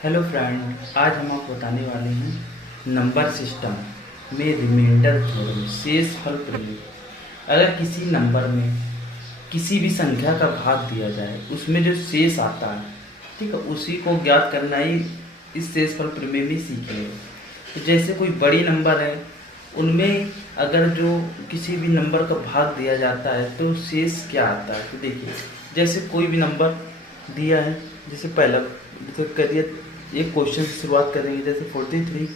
Hello friend, आज हम आपको बताने वाले हैं नंबर सिस्टम में रिमाइंडर थ्योरम, शेष फल प्रमेय। अगर किसी नंबर में किसी भी संख्या का भाग दिया जाए, उसमें जो शेष आता है, ठीक है, उसी को ज्ञात करना ही इस शेष फल प्रमेय में सीखेंगे। तो जैसे कोई बड़ी नंबर है, उनमें अगर जो किसी भी नंबर का भाग दिया जाता है तो शेष क्या आता है। तो देखिए, जैसे कोई भी नंबर दिया है, जैसे पहला जैसे करिए, एक क्वेश्चन से शुरुआत करेंगे। जैसे 43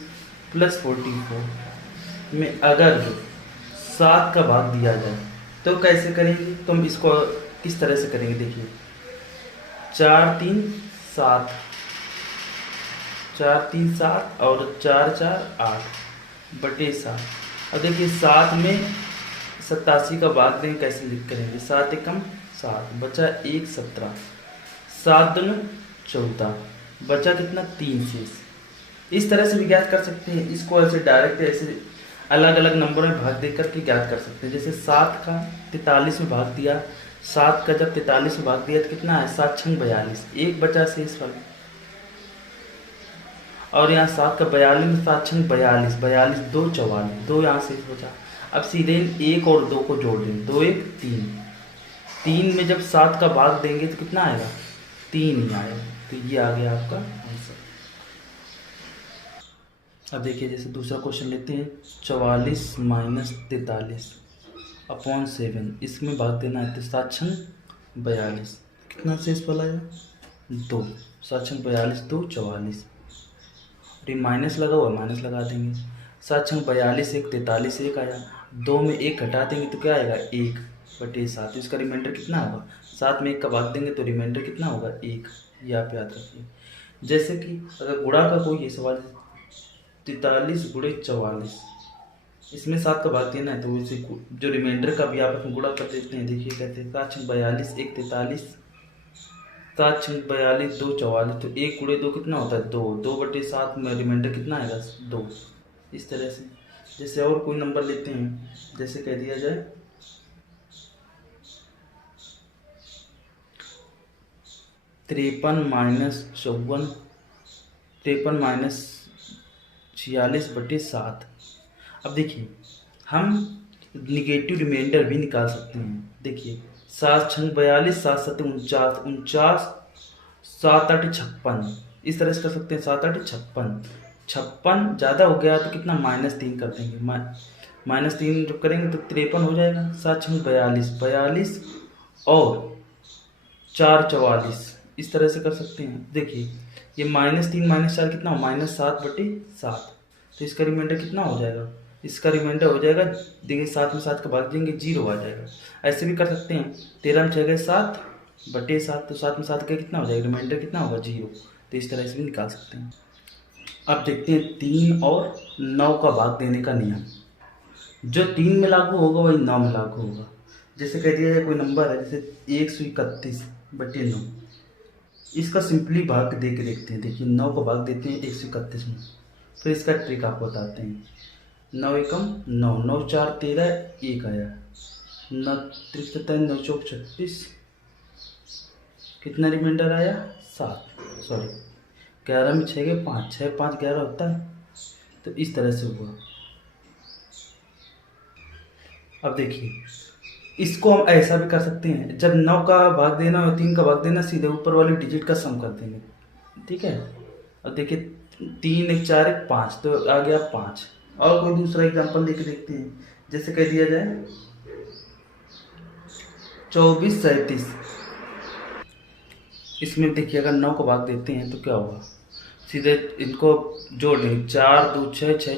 + 44 में अगर 7 का भाग दिया जाए तो कैसे करेंगे। तो हम इसको किस तरह से करेंगे, देखिए 4 3 7, 4 3 7 और 4 4 8 बटे 7। अब देखिए 7 में 87 का भाग देंगे, कैसे लिख करेंगे। 7 एकम 7, बचा 1 17, 7 दूनी 14, बचा कितना 3 शेष। इस तरह से भी ज्ञात कर सकते हैं। इसको ऐसे डायरेक्ट ऐसे अलग अलग नंबर में भाग दे करके ज्ञात कर सकते हैं। जैसे 7 का 43 में भाग दिया, 7 का जब 43 में भाग दिया तो कितना है, 7 छंग 42, एक बचा शेष फल। और यहाँ 7 का 42 में 7 छंग 42, 42 2 44, 2 यहाँ शेष बचा। अब सीधे 1 और 2 को जोड़ देंगे, 2 1 3, 3 में जब 7 का भाग देंगे तो कितना आएगा, 3 ही आएगा। तो ये आ गया आपका आंसर। अब देखिए, जैसे दूसरा क्वेश्चन लेते हैं। 44 - 43 अपॉन 7, इसमें भाग देना है तो 7 छंग 42, कितना शेष फल आया 2, 7 छंग 42 2 44। और ये माइनस लगा हुआ, माइनस लगा देंगे। 7 छंग 42 1 43 1 आया, 2 में 1 घटा देंगे तो क्या आएगा 1 बटे 7। इसका रिमाइंडर कितना होगा, 7 में 1 का भाग देंगे तो रिमाइंडर कितना होगा 1। ये आप याद रखिए। जैसे कि अगर गुणा का कोई ये सवाल, 43 × 44, इसमें 7 का भाग देना है तो उसे जो रिमाइंडर का भी आप गुणा कर देते हैं। देखिए कहते हैं 7 छंग 42 1 43, 7 छंग 42 2 44, तो 1 × 2 कितना होता है 2, 2 बटे 7 में रिमाइंडर कितना आएगा 2। इस तरह से। जैसे और कोई नंबर लेते हैं, जैसे कह दिया जाए 53 - 54, 53 - 46 बटे 7। अब देखिए, हम निगेटिव रिमाइंडर भी निकाल सकते हैं। देखिए 7 छंग 42, 7 7 49, 49, 7 8 56, इस तरह से कर सकते हैं। 7 8 56, 56 ज़्यादा हो गया तो कितना -3 कर देंगे। -3 जब करेंगे तो 53 हो जाएगा। 7 छंग 42, 42 और 4 44, इस तरह से कर सकते हैं। देखिए ये -3 -4 कितना हो, -7 बटे 7। तो इसका रिमाइंडर कितना हो जाएगा, इसका रिमाइंडर हो जाएगा, देखिए 7 में 7 का भाग देंगे 0 आ जाएगा। ऐसे भी कर सकते हैं, 13 में 6 गए 7 बटे 7, तो 7 में 7 का कितना हो जाएगा, रिमाइंडर कितना होगा 0। तो इस तरह से भी निकाल सकते हैं। अब देखते हैं 3 और 9 का भाग देने का नियम। जो 3 में लागू होगा वही 9 में लागू होगा। जैसे कह दिया जाए कोई नंबर है, जैसे 131 बटे 9, इसका सिंपली भाग दे के देखते हैं। देखिए 9 का भाग देते हैं 131 में, फिर इसका ट्रिक आपको बताते हैं। 9 एकम 9, 9 4 13, 1 आया, 9 3 17, 9 चौक 36, कितना रिमाइंडर आया 7, सॉरी 11 में 6 गए 5, 6 5 11 होता है। तो इस तरह से हुआ। अब देखिए, इसको हम ऐसा भी कर सकते हैं, जब 9 का भाग देना और 3 का भाग देना, सीधे ऊपर वाले डिजिट का सम कर देंगे, ठीक है। अब देखिए 3 1 4 1 5, तो आ गया 5। और कोई दूसरा एग्जांपल लेके देखते हैं। जैसे कह दिया जाए 24 37, इसमें देखिए अगर 9 का भाग देते हैं तो क्या होगा, सीधे इनको जोड़ देंगे। 4 2 6 6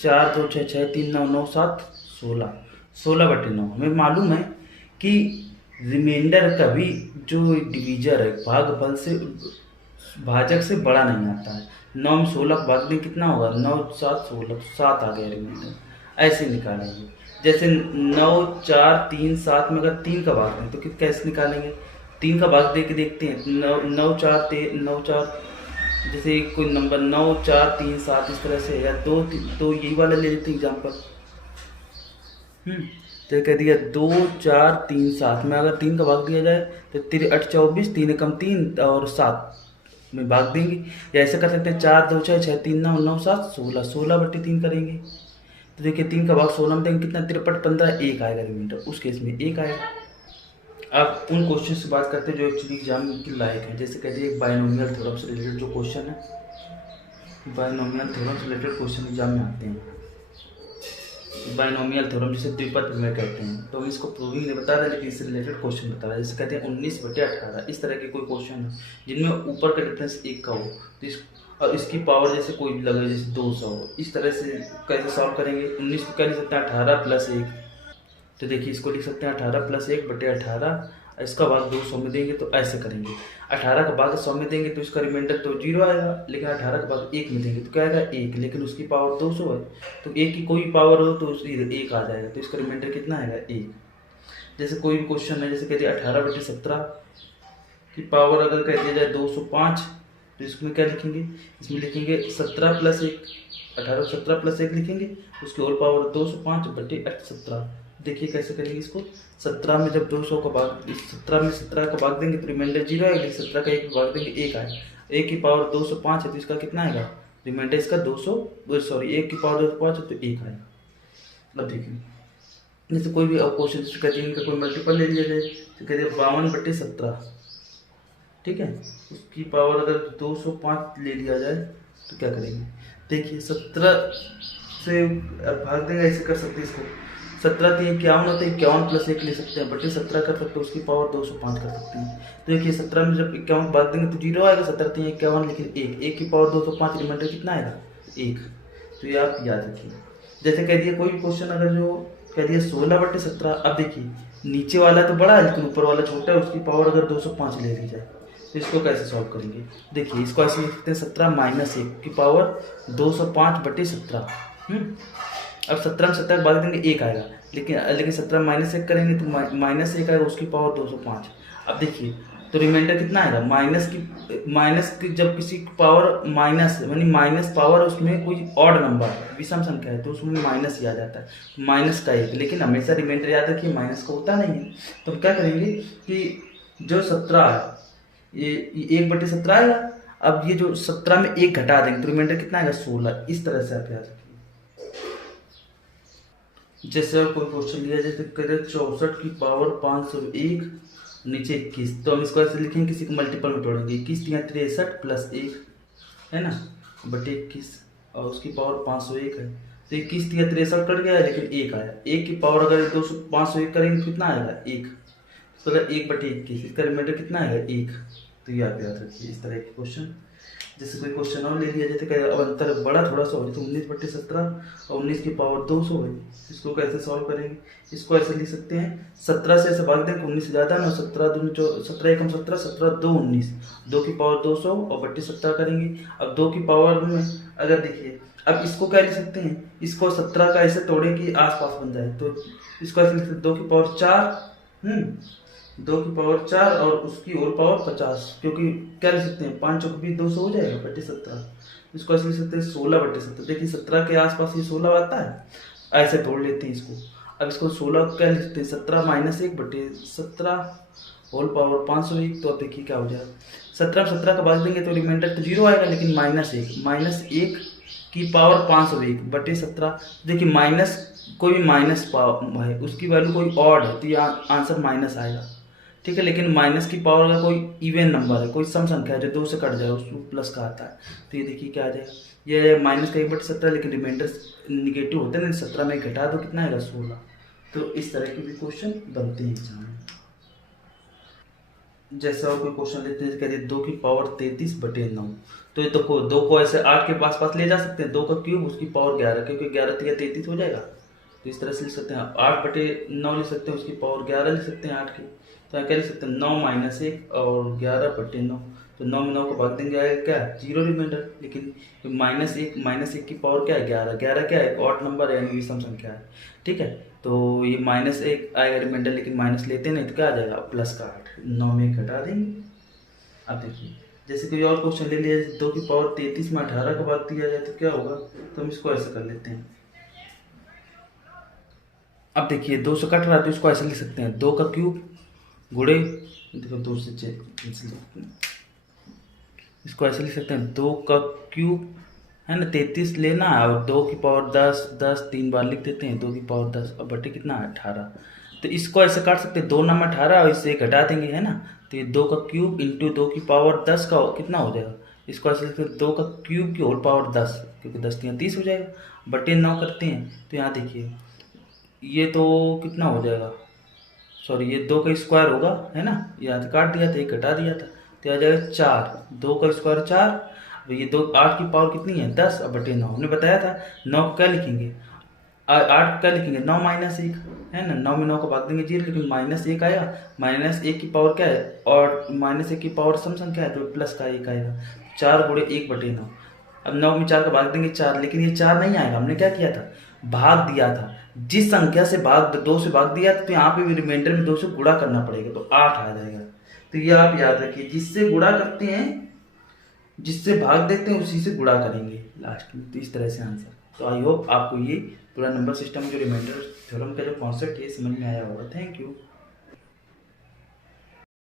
4 2 6 6 3 9 9 7 16, 16 बटे 9। हमें मालूम है कि रिमाइंडर का भी जो डिवीजर है, भागफल से भाजक से बड़ा नहीं आता है। 9 में 16 का भाग दें कितना होगा, 9 7 16, 7 आ गया रिमाइंडर। ऐसे निकालेंगे। जैसे 9 4 3 7 में अगर 3 का भाग दें तो कैसे निकालेंगे, 3 का भाग दे के देखते हैं। 9 4 9 4, जैसे कोई नंबर 9 4 3 7 इस तरह से, या 2 तो यही वाला ले लेते हैं एग्जाम्पल। तो कह दिया 2 4 3 7 में अगर 3 का भाग दिया जाए तो 3 8 24, 3 एकम 3 और 7 में भाग देंगे, या ऐसे कर सकते हैं 4 2 6 6 3 9 9 7 16, 16/3 करेंगे। तो देखिए 3 का भाग 16 में देंगे कितना, 53 15 1 आएगा रिमाइंडर, उस केस में 1 आएगा। अब उन क्वेश्चन से बात करते हैं जो एक्चुअली एग्जाम के लायक है। जैसे कहिए एक बायनोमियल थ्योरम से रिलेटेड जो क्वेश्चन है, बायनोमियल थ्योरम से रिलेटेड क्वेश्चन एग्जाम में आते हैं। बायनोमियल थ्योरम जिसे द्विपद प्रमेय कहते हैं, तो हम इसको प्रूविंग नहीं बता रहे लेकिन इससे रिलेटेड क्वेश्चन बता रहे हैं। जैसे कहते हैं 19/18 इस तरह के कोई क्वेश्चन है जिनमें ऊपर का डिफरेंस 1 का हो, तो और इसकी पावर जैसे कोई भी लगे, जैसे 200 हो, इस तरह से कैसे सॉल्व करेंगे। 19 को क्या लिख सकते हैं 18 + 1, तो देखिए इसको लिख सकते हैं 18 + 1/18, इसका भाग 200 में देंगे तो ऐसे करेंगे। 18 का भाग 100 में देंगे तो इसका रिमाइंडर तो 0 आएगा, लेकिन 18 का भाग 1 में देंगे तो क्या आएगा 1, लेकिन उसकी पावर 200 है, तो 1 की कोई पावर हो तो उसकी 1 आ जाएगा, तो इसका रिमाइंडर कितना आएगा 1। जैसे कोई भी क्वेश्चन है, जैसे कहते हैं 18/17 की पावर अगर कह दिया जाए 205, तो इसमें क्या लिखेंगे, इसमें लिखेंगे 17 + 1, 18 17 + 1 लिखेंगे, उसकी होल पावर 205/17। देखिए कैसे करेंगे इसको, 17 में जब 200 का भाग, 17 में 17 का भाग देंगे तो रिमाइंडर 0 आएगा, 17 का 1 भाग देंगे 1 आएगा, 1 की पावर 205 है तो इसका कितना आएगा रिमाइंडर, इसका 1 की पावर 205 है तो 1 आएगा। अब देखिए जैसे कोई भी क्वेश्चन कहते हैं इनका कोई मल्टीपल ले लिया जाए, तो कहते हैं 52/17, ठीक है, उसकी पावर अगर 205 ले लिया जाए तो क्या करेंगे। देखिए 17 से भाग देंगे, ऐसे कर सकते हैं इसको, 17 3 51 होता है, 51 + 1 ले सकते हैं, बटे 17 कर सकते हैं, उसकी पावर 205 कर सकते हैं। तो देखिए 17 में जब 51 भाग देंगे तो 0 आएगा, 17 3 51, लेकिन 1 की पावर 205, रिमाइंडर कितना आएगा 1। तो ये आप याद रखिए। जैसे कह दिए कोई क्वेश्चन अगर जो कह दिया 16/17, अब देखिए नीचे वाला तो बड़ा है लेकिन ऊपर वाला छोटा है, उसकी पावर अगर 205 ले ली जाए तो इसको कैसे सॉल्व करेंगे। देखिए इसको ऐसे लिख सकते हैं 17 - 1 की पावर 205/17। अब 17 में 17 भाग देंगे 1 आएगा, लेकिन 17 - 1 करेंगे तो -1 आएगा, उसकी पावर 205। अब देखिए तो रिमाइंडर कितना आएगा, माइनस की जब किसी पावर माइनस यानी माइनस पावर, उसमें कोई ऑड नंबर विषम संख्या है तो उसमें माइनस ही आ जाता है, माइनस का 1, लेकिन हमेशा रिमाइंडर याद रखिए माइनस का होता नहीं है। तो हम क्या करेंगे कि जो 17 है ये 1/17 आएगा, अब ये जो 17 में 1 घटा देंगे तो रिमाइंडर कितना आएगा 16। इस तरह से आप याद रखिए। जैसे और कोई क्वेश्चन लिया जैसे करें 64 की पावर 501 नीचे 21, तो हम इसको ऐसे लिखेंगे, किसी को मल्टीपल में तोड़ेंगे, 21 × 63 + 1 है ना बटे 21, और उसकी पावर 501 है, तो 21 × 63 कट गया लेकिन 1 आया, 1 की पावर अगर 501 करेंगे तो कितना आएगा 1, तो अगर 1/21, इसका रिमाइंडर कितना आएगा 1। तो ये आप याद रखिए इस तरह के क्वेश्चन। जैसे कोई क्वेश्चन और ले लिया, जैसे अब अंतर बड़ा थोड़ा सा हो तो 19/17 और 19 की पावर 200 है, इसको कैसे सॉल्व करेंगे। इसको ऐसे लिख सकते हैं 17 से ऐसे भाग देंगे, 19 से ज़्यादा ना, 17 दूनी 17 एकम 17, 17 2 19, 2 की पावर 200 और बट्टे 17 करेंगे। अब 2 की पावर में अगर देखिए, अब इसको क्या लिख सकते हैं, इसको 17 का ऐसे तोड़े कि आसपास बन जाए, तो इसको ऐसे लिख सकते हैं 2 की पावर 4, 2 की पावर 4 और उसकी होल पावर 50, क्योंकि क्या लिख सकते हैं 5 चौक 20 200 हो जाएगा बटे 17, इसको ऐसे लिख सकते हैं 16/17। देखिए 17 के आसपास ये 16 आता है, ऐसे तोड़ लेते हैं इसको। अब इसको 16 क्या लिख सकते हैं 17 - 1/17 होल पावर 501, तो अब देखिए क्या हो जाएगा, 17 में 17 का भाग देंगे तो रिमाइंडर तो 0 आएगा, लेकिन -1 की पावर 501/17। देखिए माइनस कोई भी माइनस पावर है, उसकी वैल्यू कोई ऑड है तो ये आंसर माइनस आएगा, ठीक है, लेकिन माइनस की पावर का कोई इवन नंबर है, कोई सम संख्या है जो 2 से कट जाए उसको प्लस का आता है, तो ये देखिए क्या आ जाएगा, ये माइनस का 1/17, लेकिन रिमाइंडर निगेटिव होता है, 17 में घटा दो कितना आएगा 16। तो इस तरह के भी क्वेश्चन बनते हैं एग्जाम में। जैसे और कोई क्वेश्चन लेते हैं, कहते हैं 2 की पावर 33/9, तो ये तो 2 को ऐसे 8 के पास ले जा सकते हैं, 2 का क्यूब उसकी पावर 11, क्योंकि 11 × 33 हो जाएगा, तो इस तरह से लिख सकते हैं। 8/9 लिख सकते हैं, उसकी पावर 11 लिख सकते हैं 8 की, तो क्या लिख सकते हैं 9 - 1 और 11/9, तो 9 में 9 को भाग देंगे आएगा क्या 0 रिमाइंडर, लेकिन -1 की पावर क्या है 11, 11 क्या है ऑड नंबर है यानी विषम संख्या है, ठीक है, तो ये -1 आएगा रिमाइंडर, लेकिन माइनस लेते नहीं तो क्या आ जाएगा +8, 9 में 1 घटा देंगे। अब देखिए जैसे कोई और क्वेश्चन ले लिया, 2 की पावर 33 में 18 का भाग दिया जाए तो क्या होगा, तो हम इसको ऐसे कर लेते हैं। अब देखिए 2 से कट रहा है तो इसको ऐसे लिख सकते हैं 2 का क्यूब गुणे, देखो 2 से 6 कैंसिल, इसको ऐसे लिख सकते हैं 2 का क्यूब है ना 33 लेना है और 2 की पावर 10 10 3 बार लिख देते हैं 2 की पावर 10 और बटे कितना है 18। तो इसको ऐसे काट सकते हैं 2 नंबर 18 और इससे घटा देंगे है ना। तो ये 2 का क्यूब इंटू 2 की पावर 10 का कितना हो जाएगा। इसको ऐसे लिखते हैं 2 का क्यूब की होल पावर 10 क्योंकि 10 3 30 हो जाएगा बटे 9 करते हैं। तो यहाँ देखिए ये तो कितना हो जाएगा, सॉरी ये 2 का स्क्वायर होगा है ना, यहाँ से काट दिया था एक घटा दिया था तो आ जाएगा 4, 2 का स्क्वायर 4। अब ये 2 8 की पावर कितनी है 10 और बटे 9 हमने बताया था। 9 को क्या लिखेंगे 8 क्या लिखेंगे 9 माइनस 1 है ना, 9 में 9 को भाग देंगे 0 लेकिन माइनस 1 आएगा। माइनस 1 की पावर क्या है और माइनस 1 की पावर सम संख्या है तो प्लस का 1 आएगा। 4 गुणे 1 बटे 9। अब 9 में 4 का भाग देंगे 4 लेकिन ये 4 नहीं आएगा, हमने क्या किया था भाग दिया था। जिस संख्या से भाग 2 से भाग दिया तो यहाँ पे भी रिमाइंडर में 2 से गुणा करना पड़ेगा तो 8 आ जाएगा। तो ये आप याद रखिए जिससे गुणा करते हैं जिससे भाग देते हैं उसी से गुणा करेंगे लास्ट में। तो इस तरह से आंसर। तो आई होप आपको ये पूरा नंबर सिस्टम जो रिमाइंडर थ्योरम का जो कॉन्सेप्ट है समझ में आया होगा। Thank you.